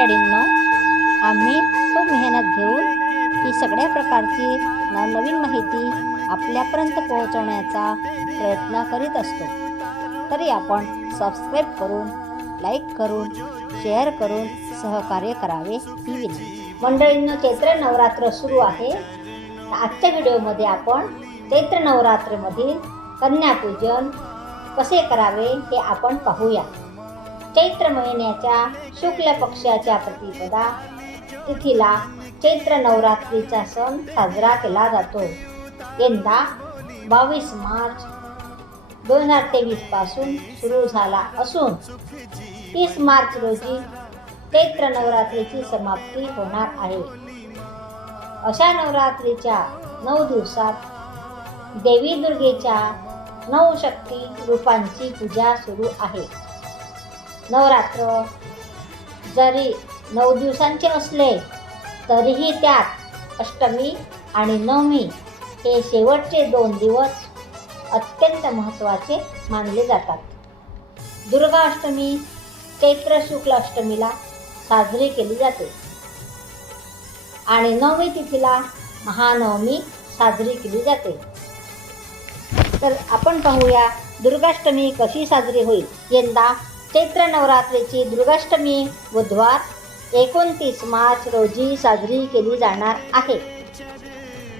मंडळींनो, आम्ही खूप मेहनत घेऊन ही सगळ्या प्रकारची नवनवीन माहिती आपल्यापर्यंत पोहोचवण्याचा प्रयत्न करीत असतो. तरी आपण सबस्क्राईब करून, लाईक करून, शेअर करून सहकार्य करावे ही विनंती. मंडळींनो, चैत्र नवरात्र सुरू आहे. आजच्या व्हिडिओमध्ये आपण चैत्र नवरात्रीमधील कन्यापूजन कसे करावे हे आपण पाहूया. चैत्र महिन्याच्या शुक्ल पक्षाच्या प्रतिपदा तिथीला चैत्र नवरात्रीचा सण साजरा केला जातो. यंदा 22 मार्च 2023 पासून सुरू झाला असून 30 मार्च रोजी चैत्र नवरात्रीची समाप्ती होणार आहे. अशा नवरात्रीच्या 9 दिवसात देवी दुर्गेच्या 9 शक्ती रूपांची पूजा सुरू आहे. नवरात्र जरी 9 दिवसांचे असले तरीही त्यात अष्टमी आणि नवमी हे शेवटचे 2 दिवस अत्यंत महत्त्वाचे मानले जातात. दुर्गा अष्टमी चैत्र शुक्ल अष्टमीला साजरी केली जाते आणि नवमी तिथीला महानवमी साजरी केली जाते. तर आपण पाहूया दुर्गाष्टमी कशी साजरी होईल. यंदा चैत्र नवरात्रीची दुर्गाष्टमी बुधवार 29 मार्च रोजी साजरी केली जाणार आहे.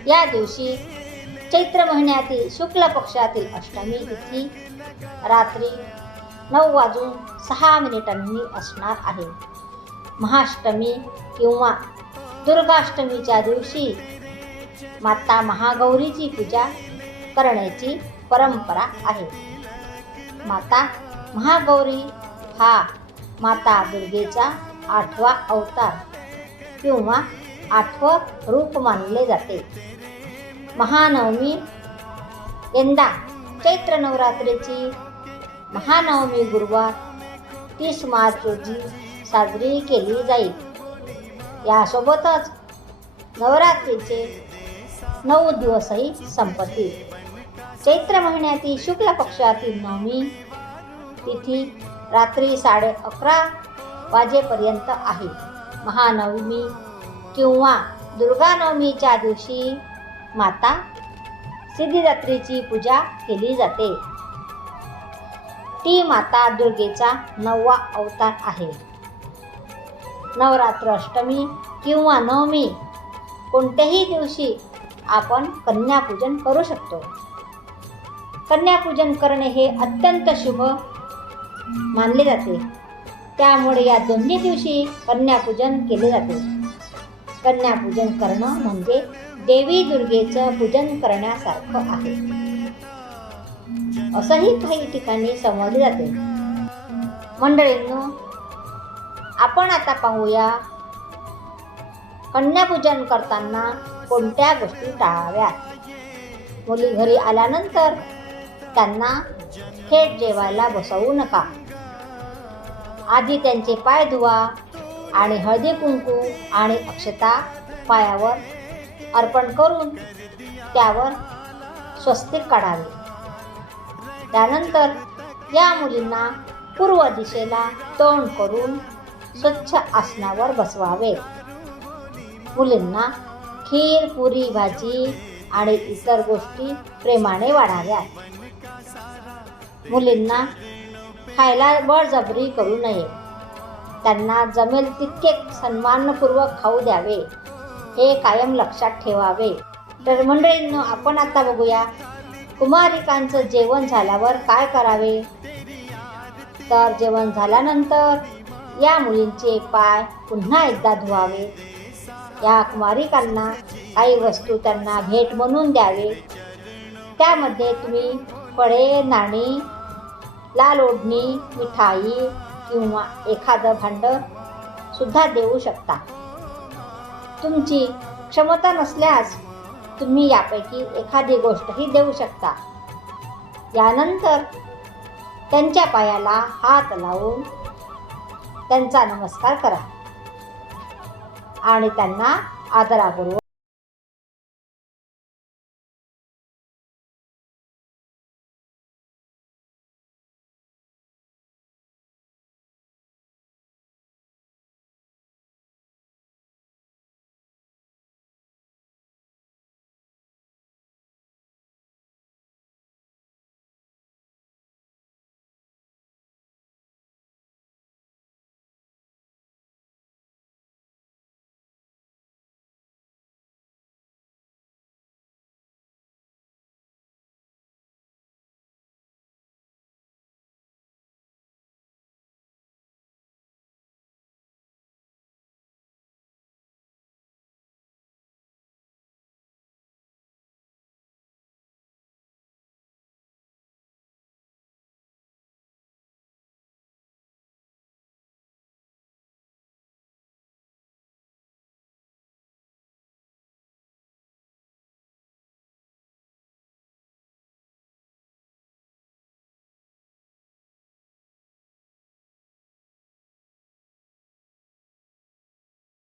या दिवशी चैत्र महिन्यातील शुक्ल पक्षातील अष्टमी तिथी रात्री 9:06 असणार आहे. महाअष्टमी किंवा दुर्गाष्टमीच्या दिवशी माता महागौरीची पूजा करण्याची परंपरा आहे. माता महागौरी हा माता दुर्गेचा 8वा अवतार किंवा 8वं रूप मानले जाते. महानवमी यंदा चैत्र नवरात्रीची महानवमी गुरुवार 30 मार्च रोजी साजरी केली जाईल. यासोबतच नवरात्रीचे 9 दिवसही संपतील. चैत्र महिन्यातील शुक्ल पक्षातील नवमी तिथी रात्री 11:30 वाजेपर्यंत आहे. महानवमी किंवा दुर्गानवमीच्या दिवशी माता सिद्धिदात्रीची पूजा केली जाते. ती माता दुर्गेचा 9वा अवतार आहे. नवरात्र अष्टमी किंवा नवमी कोणत्याही दिवशी आपण कन्यापूजन करू शकतो. कन्यापूजन करणे हे अत्यंत शुभ मानले जाते. त्यामुळे या दोन्ही दिवशी कन्यापूजन केले जाते. कन्यापूजन करणं म्हणजे देवी दुर्गेचं पूजन करण्यासारखं आहे असंही काही ठिकाणी समजले जाते. मंडळींनो, आपण आता पाहूया कन्यापूजन करताना कोणत्या गोष्टी टाळाव्यात. मुली घरी आल्यानंतर त्यांना थेट जेवायला बसवू नका. आधी त्यांचे पाय धुवा आणि हळदी कुंकू आणि अक्षता पायावर अर्पण करून त्यावर स्वस्तिक काढावे. त्यानंतर या मुलींना पूर्व दिशेला तोंड करून स्वच्छ आसनावर बसवावे. मुलींना खीर, पुरी, भाजी आणि इतर गोष्टी प्रेमाने वाढाव्यात. मुलींना खायला बळजबरी करू नये. त्यांना जमेल तितके सन्मानपूर्वक खाऊ द्यावे हे कायम लक्षात ठेवावे. तर मंडळींनो, आपण आता बघूया कुमारिकांचं जेवण झाल्यावर काय करावे. तर जेवण झाल्यानंतर या मुलींचे पाय पुन्हा एकदा धुवावे. या कुमारिकांना काही वस्तू त्यांना भेट म्हणून द्यावे. त्यामध्ये तुम्ही फळे, नाणी, लाल ओढणी, मिठाई किंवा एखादं भांडं सुद्धा देऊ शकता. तुमची क्षमता नसल्यास तुम्ही यापैकी एखादी गोष्टही देऊ शकता. यानंतर त्यांच्या पायाला हात लावून त्यांचा नमस्कार करा आणि त्यांना आदरापूर्वक